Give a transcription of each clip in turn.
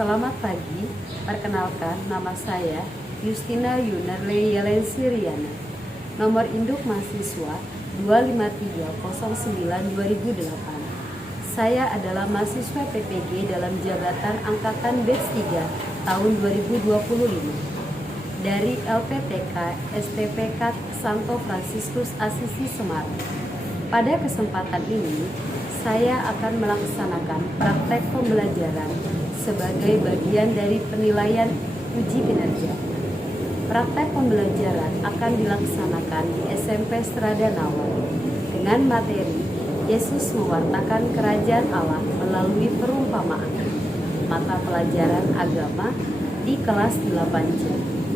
Selamat pagi, perkenalkan nama saya Justina Yunarle Yelensiriana. Nomor induk mahasiswa 25309-2008. Saya adalah mahasiswa PPG dalam jabatan Angkatan Batch 3 tahun 2025 dari LPTK STPK Santo Fransiskus Asisi Semarang. Pada kesempatan ini, saya akan melaksanakan praktek pembelajaran sebagai bagian dari penilaian uji kinerja. Praktek pembelajaran akan dilaksanakan di SMP Strada Nawal dengan materi Yesus mewartakan kerajaan Allah melalui perumpamaan. Mata pelajaran agama di kelas 8C.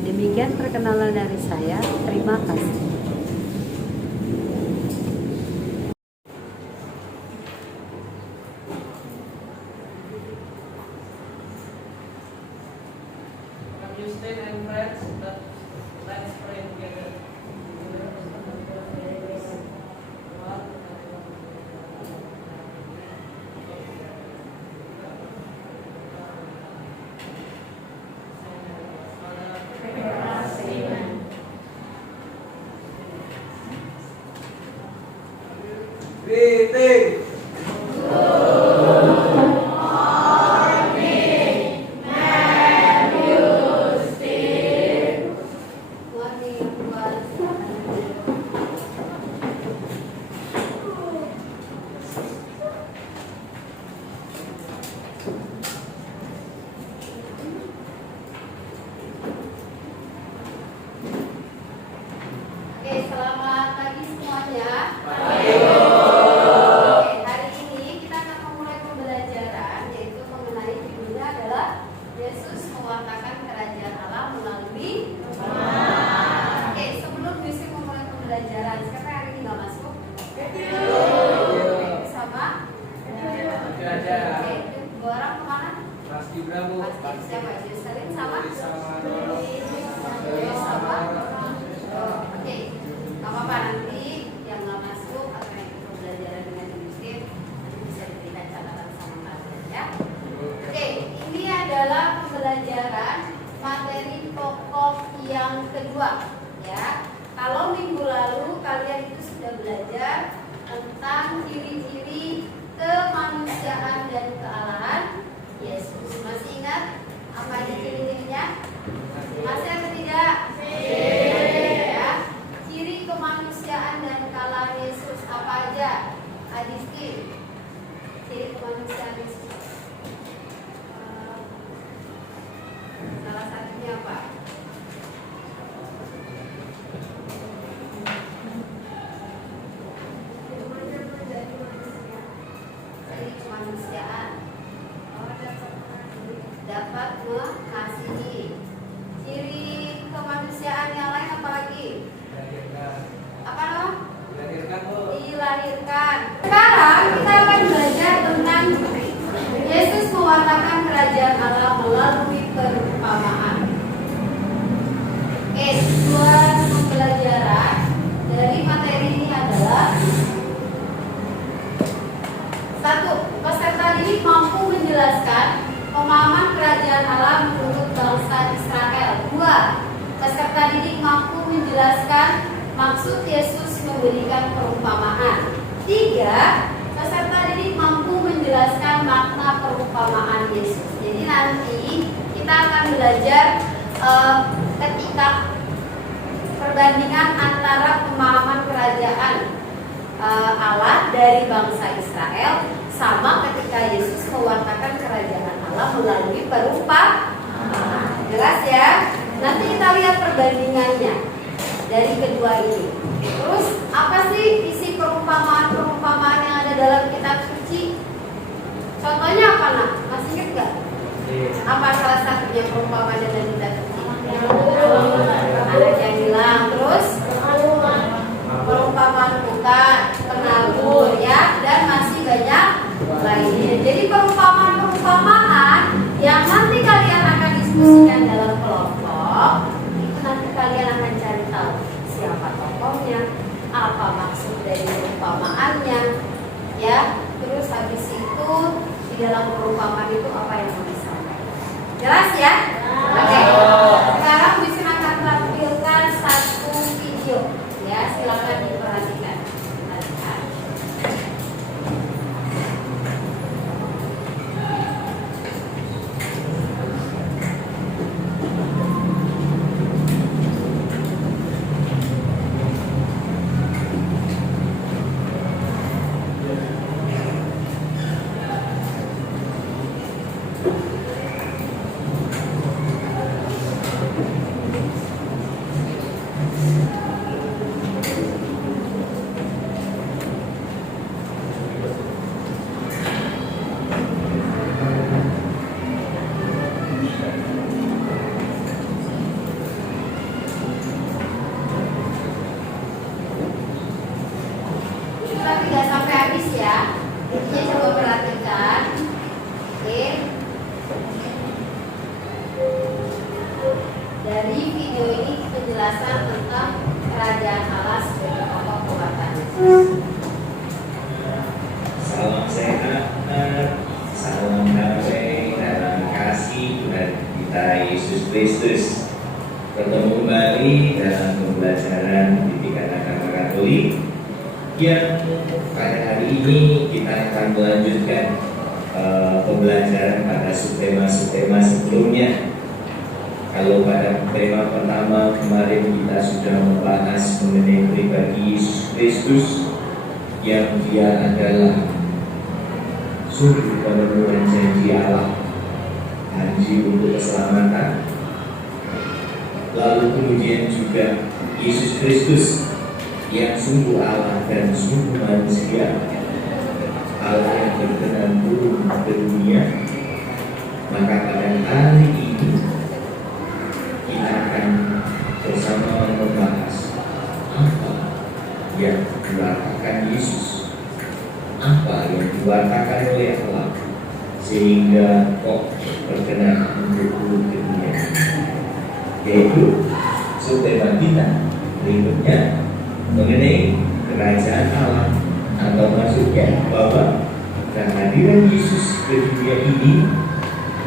Demikian perkenalan dari saya. Terima kasih. Justin and friends, let's pray together. Greeting. Oke, selamat pagi semuanya. Hari ini kita akan memulai pembelajaran, yaitu mengenai judulnya adalah Yesus mewartakan kerajaan Allah melalui perumpamaan. Oke, sebelum Yesus memulai pembelajaran, siapa yang hari ini nggak masuk? Oke, sama? Oke, dua orang kemana? Pasti Bravo. Pasti siapa? Jocelyn sama? Sama. Sama? Oke, nggak apa-apa, nanti yang nggak masuk atau yang ikut pembelajaran dengan Justin nanti bisa diberikan catatan sama kalian ya. Oke, ini adalah pembelajaran materi pokok yang kedua ya. Kalau minggu lalu kalian itu sudah belajar tentang ciri-ciri kemanusiaan dan kealahan Yesus. Masih ingat apa aja ciri-cirinya? Masih atau tidak? Ya. Ciri kemanusiaan dan kealahan Yesus apa aja? Adisti, ciri kemanusiaan Yesus. Salah satunya apa? Ciri kemanusiaan dapat mengasihi. Ciri kemanusiaan yang lain apa lagi? Apa nama? Dilahirkan. Sekarang kita akan belajar tentang Yesus mewartakan kerajaan Allah melalui perumpamaan. Oke, tujuan pembelajaran dari materi ini adalah: 1. Peserta didik mampu menjelaskan pemahaman kerajaan Allah menurut bangsa Israel. 2. Peserta didik mampu menjelaskan maksud Yesus memberikan perumpamaan. 3. Peserta didik mampu menjelaskan makna perumpamaan Yesus. Jadi nanti kita akan belajar ketika perbandingan antara pemahaman kerajaan Allah dari bangsa Israel sama ketika Yesus mewartakan kerajaan Allah melalui perumpamaan. Jelas ya? Nanti kita lihat perbandingannya dari kedua ini. Terus apa sih isi perumpamaan yang ada dalam kitab suci? Contohnya apa nak? Masih ingat nggak? Apa salah satunya perumpamaan dalam kitab suci? Anak yang hilang. Terus perumpamaan bukan, penabur ya, dan masih banyak lainnya. Jadi perumpamaan yang nanti kalian akan diskusikan dalam kelompok, itu nanti kalian akan cari tahu siapa tokohnya, apa maksud dari perumpamaannya, ya. Terus habis itu di dalam perumpamaan itu apa yang mau disampaikan. Jelas ya? Oke. Sekarang bisa akan tampilkan satu video. Ya, silakan diperhatikan. Kita tidak sampai habis ya. Jadi coba perhatikan. Oke. Dari video ini penjelasan tentang kerajaan Allah sebagai pokok kekuatan. Salam sehat, salam damai dan kasih Tuhan kita Yesus Kristus. Bertemu kembali dalam pembelajaran pendidikan agama Katolik yang pada hari ini kita akan melanjutkan pembelajaran pada subtema-subtema sebelumnya. Kalau pada tema pertama kemarin kita sudah membahas mengenai pribadi Yesus Kristus yang dia adalah sumber pemenuhan janji Allah, janji untuk keselamatan. Lalu kemudian juga Yesus Kristus yang sungguh Allah dan sungguh manusia, Allah yang berkenan turun ke dunia. Maka pada hari ini kita akan bersama membahas apa yang diwartakan Yesus, apa yang diwartakan oleh Allah sehingga kok berkenan untuk turun ke dunia. Yaitu subtema kita berikutnya mengenai kerajaan Allah, atau maksudnya bahwa kehadiran Yesus ke dunia ini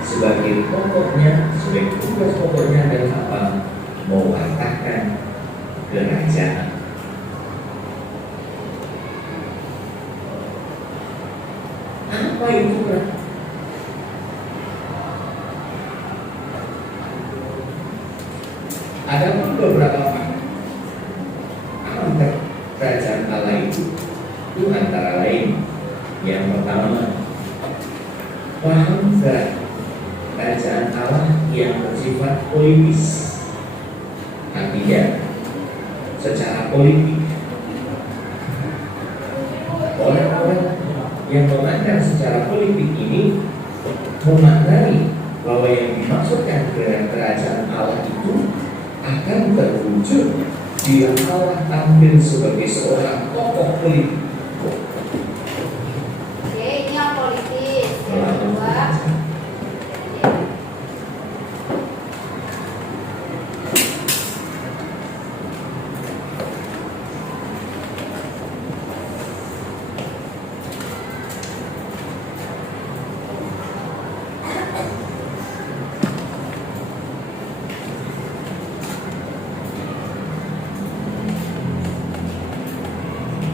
sebagai pokoknya, sebagai tugas pokoknya adalah apa? Mewartakan kerajaan. Apa itu kerajaan? Ada pun beberapa kerajaan Allah itu antara lain, yang pertama, paham kerajaan Allah yang bersifat politis, artinya secara politik. Orang-orang yang memandang secara politik ini memaknai bahwa yang dimaksudkan dengan kerajaan Allah itu akan terwujud bila Allah tampil sebagai seorang tokoh politik. Oke, ini yang politis. Yang kedua,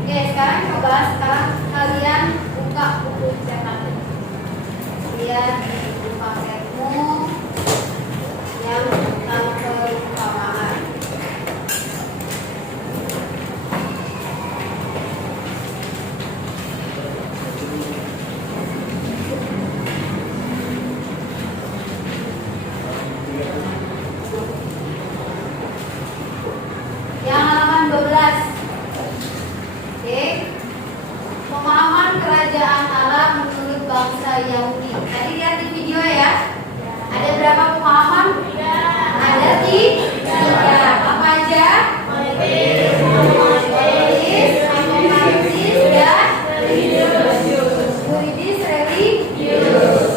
sekarang coba kalian buka buku cetak. Lihat buku paketmu yang tentang perumpamaan. Yang halaman 12. Oke. Pemahaman kerajaan Allah menurut bangsa Yahudi. Tadi lihat di video ya. Ada berapa pemahaman? Ada tiga. Apa aja? Monoteis, apokalipsis, dan juridis religius.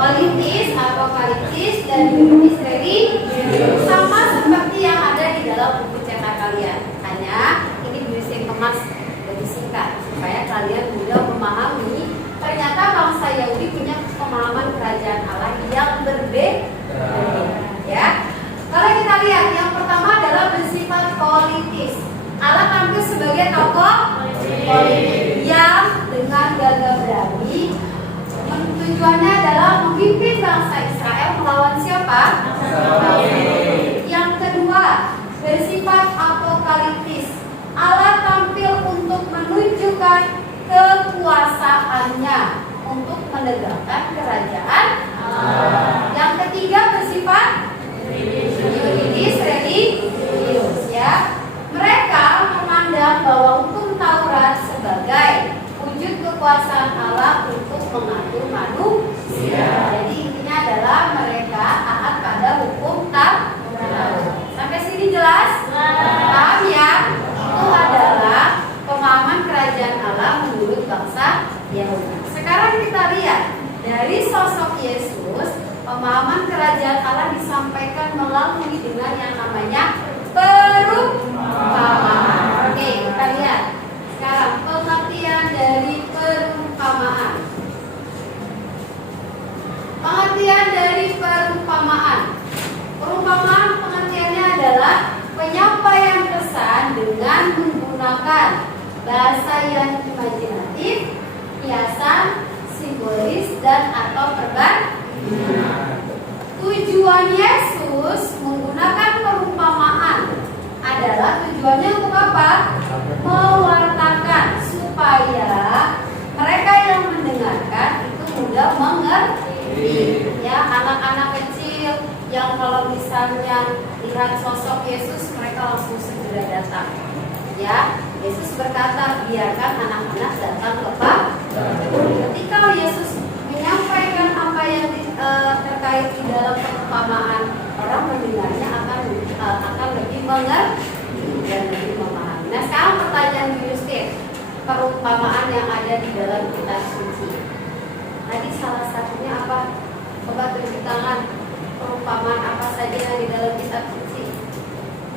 Politis, apokaliptis, dan juridis religius sama seperti yang ada di dalam buku cetak kalian. Hanya ini bisa dikemas lebih singkat. supaya kalian mudah memahami ternyata bangsa Yahudi punya pemahaman kerajaan Allah yang berbeda. Ya. Kalau kita lihat yang pertama adalah bersifat politis. Allah tampil sebagai tokoh politik yang dengan gagah berani tujuannya adalah memimpin bangsa Israel melawan siapa? Yang kedua, bersifat apokaliptis. Allah tampil untuk menunjukkan kekuasaannya untuk menegakkan kerajaan Allah. Yang ketiga bersifat religius ya. Mereka memandang bahwa hukum Taurat sebagai wujud kekuasaan Allah untuk mengatur manusia. Jadi intinya adalah mereka taat pada hukum Taurat. Sampai sini jelas? Paham ya? Itu adalah pemahaman kerajaan Allah menurut bangsa Yahudi. Sekarang kita lihat dari sosok Yesus, pemahaman kerajaan Allah disampaikan melalui dengan yang namanya perumpamaan. Oke, kita lihat sekarang pengertian dari perumpamaan. Pengertian dari perumpamaan. Perumpamaan pengertiannya adalah penyampaian pesan dengan menggunakan bahasa yang imajinatif, hiasan, simbolis dan atau perbandingan. Tujuan Yesus menggunakan perumpamaan adalah tujuannya untuk apa? Mewartakan supaya mereka yang mendengarkan itu mudah mengerti. Ya, anak-anak kecil yang kalau misalnya lihat sosok Yesus mereka langsung segera datang. Ya, Yesus berkata biarkan anak-anak datang kepadaku. Ketika Yesus menyampaikan apa yang terkait di dalam perumpamaan, orang mendengarnya akan lebih mengerti dan lebih memahami. Nah, sekarang pertanyaan Bu Yustin, perumpamaan yang ada di dalam kitab suci. Tadi salah satunya apa? Coba tunjuk tangan. Perumpamaan apa saja yang di dalam kitab suci?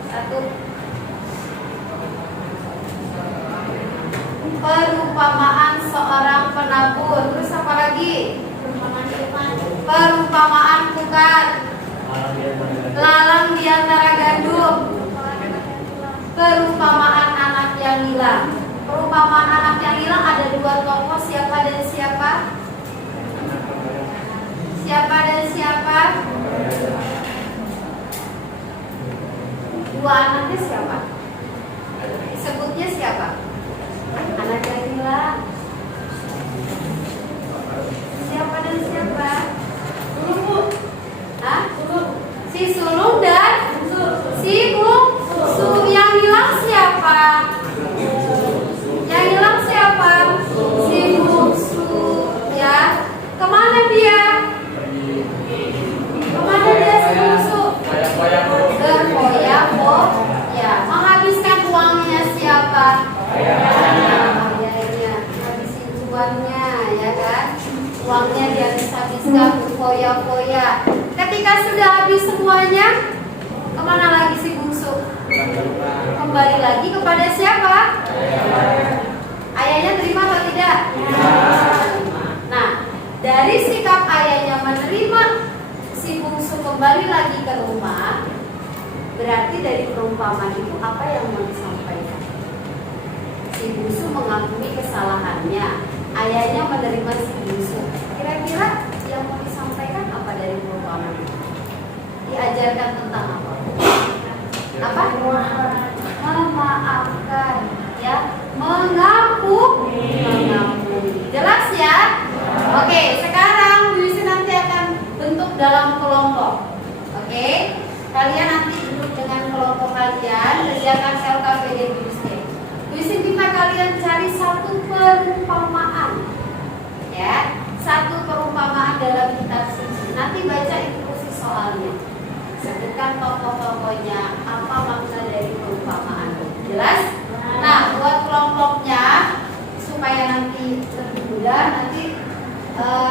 Satu. Perumpamaan seorang penabur. Terus apa lagi? Perumpamaan bukan. Lalang di antara gandum. Perumpamaan anak yang hilang. Perumpamaan anak yang hilang ada dua tokoh, siapa dan siapa? Siapa dan siapa? Dua anaknya siapa? Sebutnya siapa? Anak yang hilang. Siapa dan siapa? Sulung. Hah? Si sulung dan si bungsu. Yang hilang siapa? Yang hilang siapa? Si bungsu. Ya. Kemana dia? Kemana dia si bungsu? Berfoya-foya. Ya. Menghabiskan uangnya siapa? Ayahnya. Habisin cuannya, ya kan? Uangnya dia habiskan berfoya-foya. Ketika sudah habis semuanya, kemana lagi si bungsu? Kembali lagi kepada siapa? Ayahnya terima atau tidak? Nah, dari sikap ayahnya menerima si bungsu kembali lagi ke rumah, berarti dari perumpamaan itu apa yang mau disampaikan? Si bungsu mengakui kesalahannya, ayahnya menerima si bungsu. Kira-kira yang mau disampaikan apa dari perumpamaan itu? Diajarkan tentang apa? Apa? Memaafkan, ya, mengampuni. Jelas ya? Oke, sekarang Bu Yusin nanti akan bentuk dalam kelompok. Oke, kalian nanti duduk dengan kelompok kalian, kerjakan LKPD Bu Yusin. Bu Yusin minta kalian cari satu perumpamaan, ya, satu perumpamaan dalam kitab suci. Nanti baca instruksi soalnya. Sebutkan tokoh-tokohnya, apa makna dari perumpamaan. Jelas? Nah, buat kelompoknya supaya nanti lebih mudah, nanti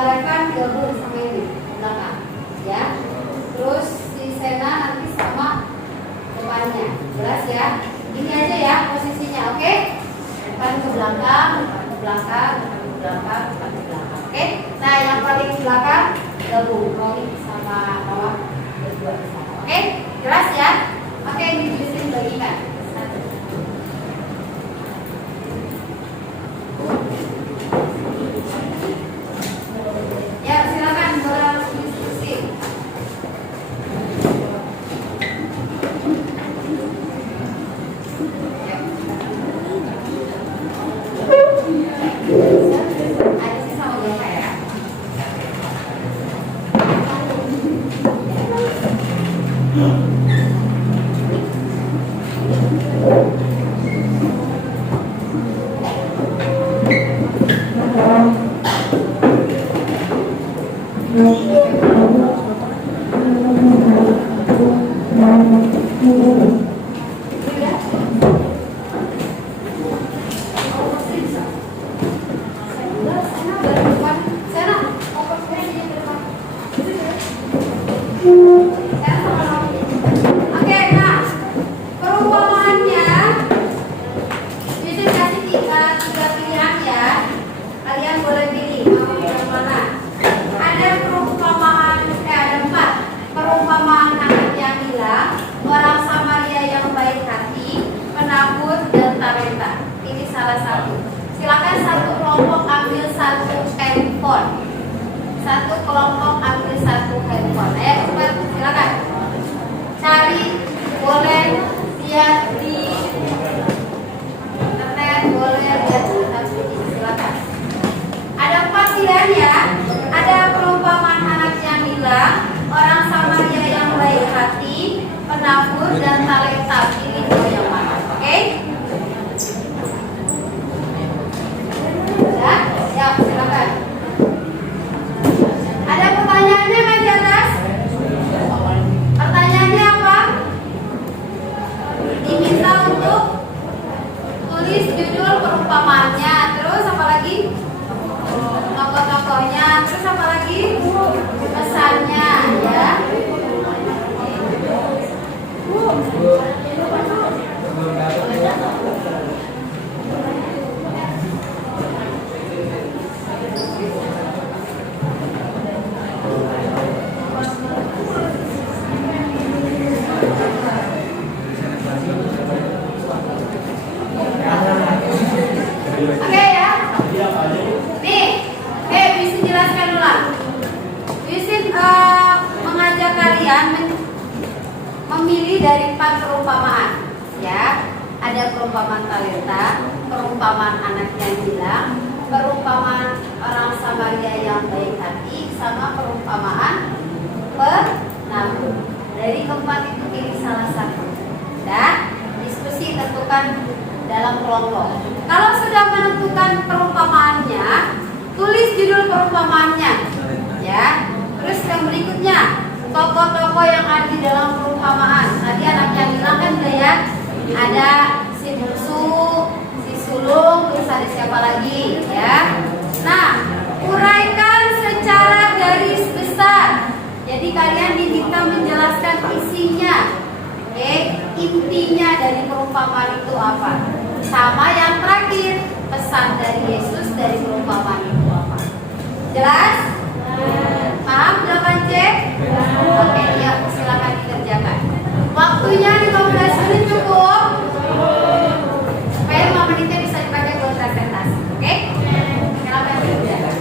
rekan gabung sama ini belakang, ya. Terus si Sena nanti sama depannya. Jelas ya? Ini aja ya posisinya, oke? Depan ke belakang, ke belakang, ke belakang, ke belakang. Oke? Nah, yang paling di belakang gabung rolling sama bawah berdua bersama. Oke? Jelas ya? Oke, ini bisa dibagikan. Satu. Ya, silakan boleh langsung diskusi. Ada sih sama Bapak ya. Oke, nah perumpamaannya bisa kasih tiga pilihan ya. Kalian boleh pilih mau yang mana. Ada ada 4 perumpamaan anak yang hilang, orang Samaria yang baik hati, penabur dan talenta. Ini salah satu. Silakan satu kelompok ambil satu handphone. Satu kelompok ambil satu handphone. Ayo cepat, silakan. Cari, boleh lihat di internet, boleh lihat di televisi, silakan. Ada 4 pilihan ya. Ada perumpamaan anak yang hilang, orang Samaria yang baik hati, penabur dan talenta. Pilih yang mana? Oke? Ya, siap, silakan. Ada pertanyaannya kan di atas? Pertanyaannya apa? Diminta untuk tulis judul perumpamaannya, terus apa lagi? Tokoh-tokohnya, terus apa lagi? Pesannya, ya. Oke ya. Nih, bisa jelaskan ulang. Bisa mengajak kalian memilih dari 4 perumpamaan. Ya, ada perumpamaan talenta, perumpamaan anak yang hilang, perumpamaan orang Samaria yang baik hati, sama perumpamaan penabur. Dari keempat itu pilih salah satu. Dan diskusi tentukan dalam kelompok. Kalau sudah menentukan perumpamaannya, tulis judul perumpamaannya, ya. Terus yang berikutnya, tokoh-tokoh yang ada di dalam perumpamaan. Tadi anak yang hilang kan udah ya. Ada si bungsu, si sulung, terus ada siapa lagi, ya. Nah, uraikan secara garis besar. Jadi kalian diminta menjelaskan isinya. Intinya dari perumpamaan itu apa? Sama yang terakhir, pesan dari Yesus dari perumpamaan itu apa? Jelas? Paham 8C? Oke, ya, silakan dikerjakan. Waktunya 15 menit cukup. Supaya 5 menitnya bisa dipakai buat presentasi. Oke? Silakan dikerjakan.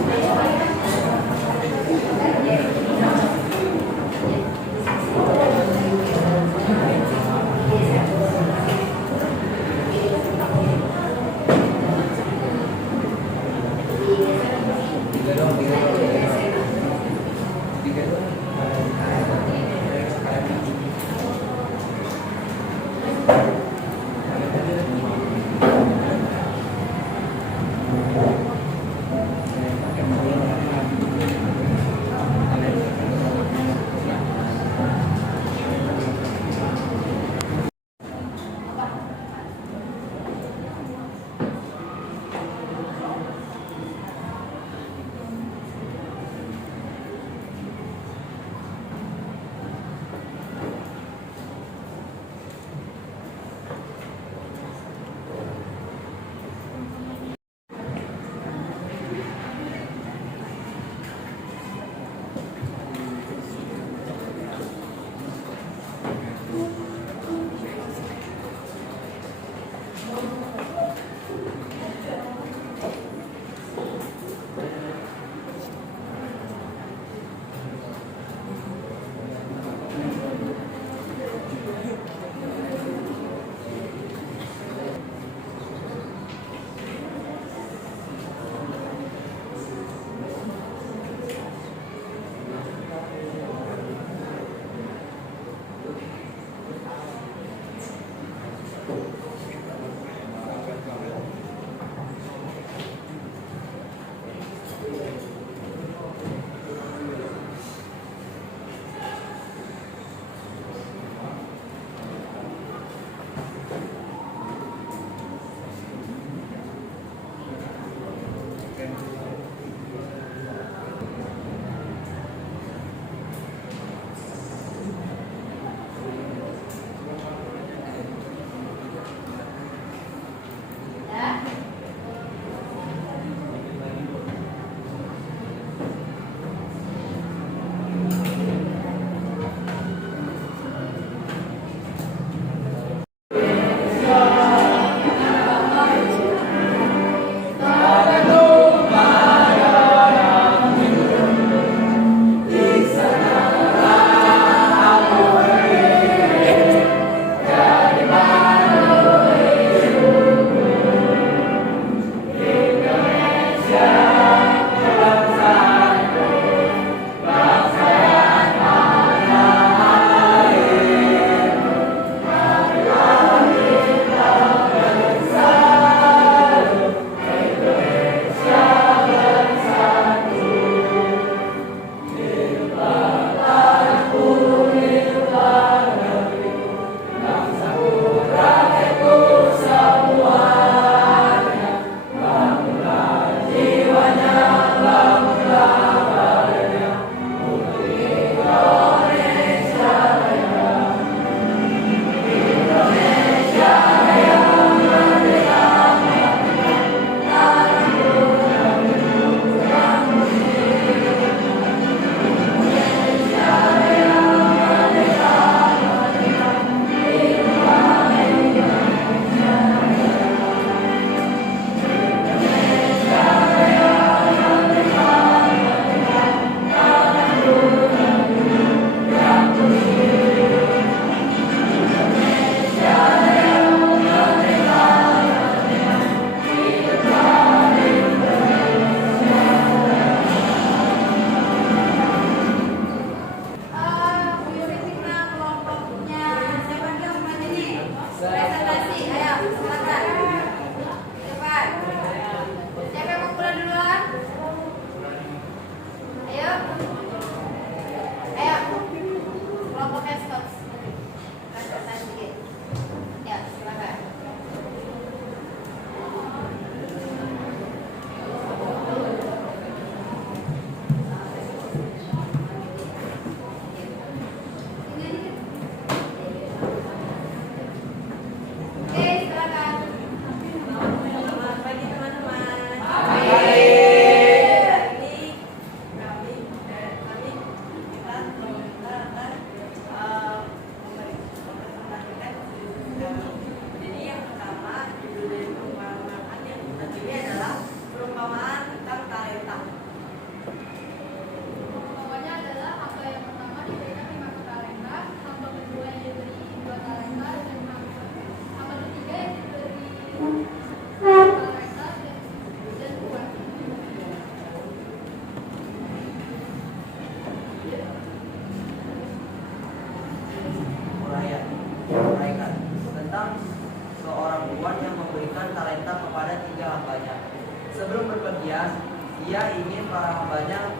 hambanya. Sebelum berpergian, ia ingin para hambanya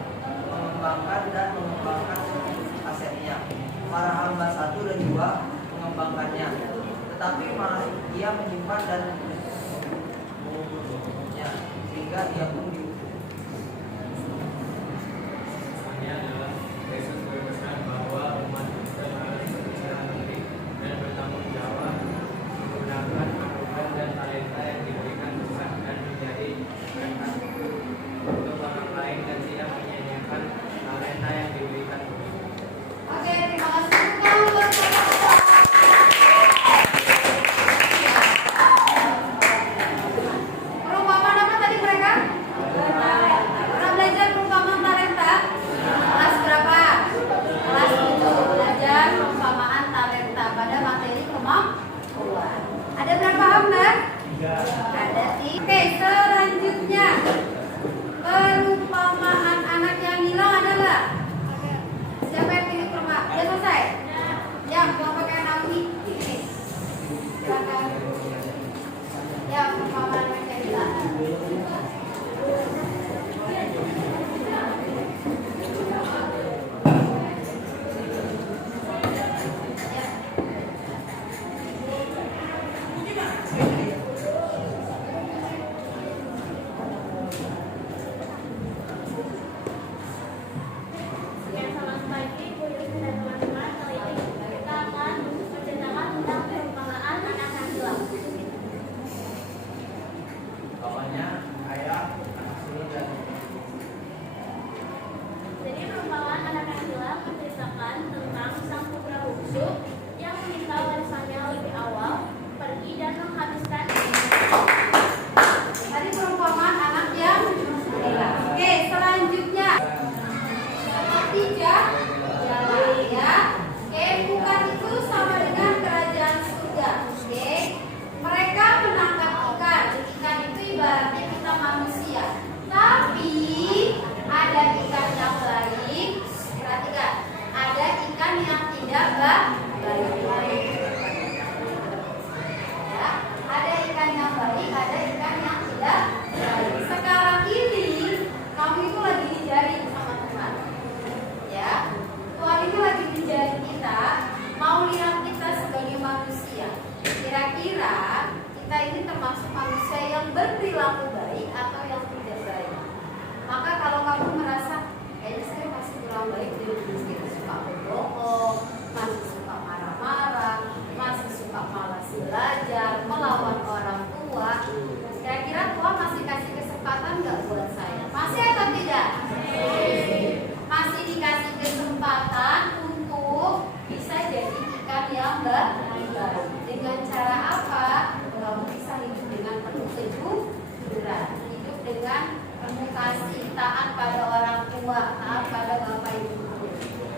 mengembangkan asetnya. Para hamba 1 dan 2 mengembangkannya, tetapi malah ia menyimpan dan mengurusnya, sehingga ia pun dihukum. Ini adalah Yesus berpesan bahwa umat Kristen harus berusaha lebih dan bertanggung jawab menggunakan anugerah dan talenta yang diberikan Tuhan dan menjadi berkat untuk orang lain dan tidak menyanyiakan talenta yang diberikan Tuhan. Oke, terima kasih. Tepuk tangan buat Bapak. Perumpamaan apa tadi mereka? Pernah belajar perumpamaan talenta? Kelas berapa? Kelas 7. Belajar perumpamaan talenta pada materi kemampuan. Ada berapa hamba? Ada 3. Oke, selanjutnya perumpamaan anak yang hilang adalah siapa yang pilih perumpamaan? Udah selesai? Ya, Bapak pakai Naomi. Ini. Silakan. Ya, perumpamaan anak yang hilang. Selamat pagi, Bu Yusuf dan teman-teman. Kali ini kita akan menceritakan tentang perumpamaan anak yang hilang. Bapaknya, ayah, anak sulung dan Jadi perumpamaan anak yang hilang menceritakan tentang sang putra bungsu yang meminta warisannya lebih awal, pergi dan menghabiskan. Tadi perumpamaan anak yang hilang. Oke, selanjutnya. Ketiga, jalan ya. Oke, bukan itu sama dengan kerajaan surga. Oke, mereka menangkap ikan. Ikan itu ibaratnya kita manusia. Tapi ada ikan yang lain. Perhatikan, ada ikan yang tidak baik. Ya, ada ikan yang baik, ada ikan yang tidak baik. Sekarang ini kamu itu lagi dijaring sama Tuhan. Ya, Tuhan ini lagi menjadi kita, mau lihat kita sebagai manusia. Kira-kira kita ini termasuk manusia yang berperilaku baik atau yang tidak baik. Maka kalau kamu merasa kayaknya saya masih kurang baik, jadi masih suka berbohong, masih suka marah-marah, masih suka malas belajar, melawan orang tua, kira-kira Tuhan masih kasih kesempatan nggak buat saya? Masih atau tidak? Masih dikasih kesempatan untuk bisa jadi ikan yang baik. Dengan cara apa? Kamu bisa hidup dengan penuh kejujuran, hidup dengan penuh kasih, taat pada orang tua, taat pada bapak ibu.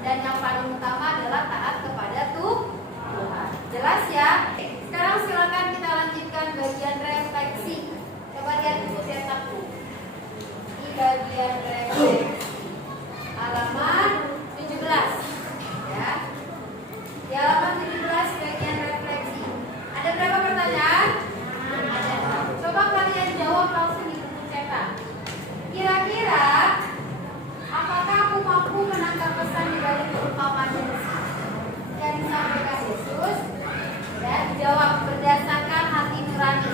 Dan yang paling utama adalah taat kepada Tuhan. Jelas ya? Sekarang silakan kita lanjutkan bagian refleksi. Coba lihat buku cetakku. Di bagian refleksi halaman 17 ya. Di halaman 17 bagian refleksi. Ada berapa pertanyaan? Ada. Coba kalian jawab langsung di buku cetak. Kira-kira apakah aku mampu menangkap pesan di balik perumpamaan yang disampaikan Yesus? Dan jawab berdasarkan hati nurani,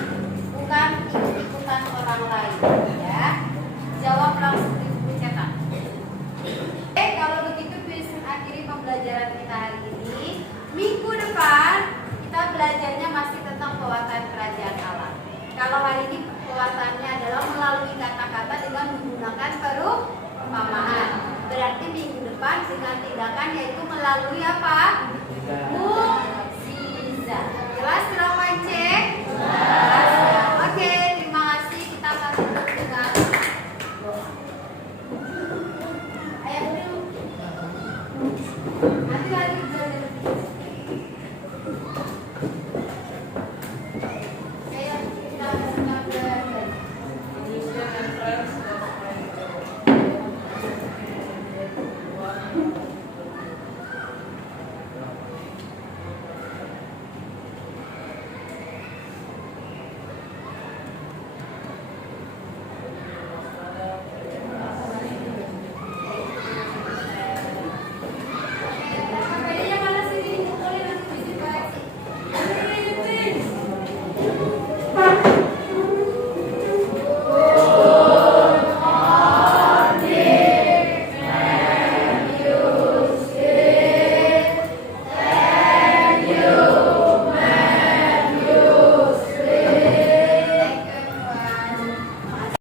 bukan ikut-ikutan orang lain. Ya, jawab langsung di buku cetak. Oke, kalau begitu bisa akhiri pembelajaran kita hari ini. Minggu depan kita belajarnya masih tentang pewataan kerajaan Allah. Kalau hari ini pewatannya adalah melalui kata-kata dengan menggunakan perumpamaan. Berarti minggu depan dengan tindakan yaitu melalui apa?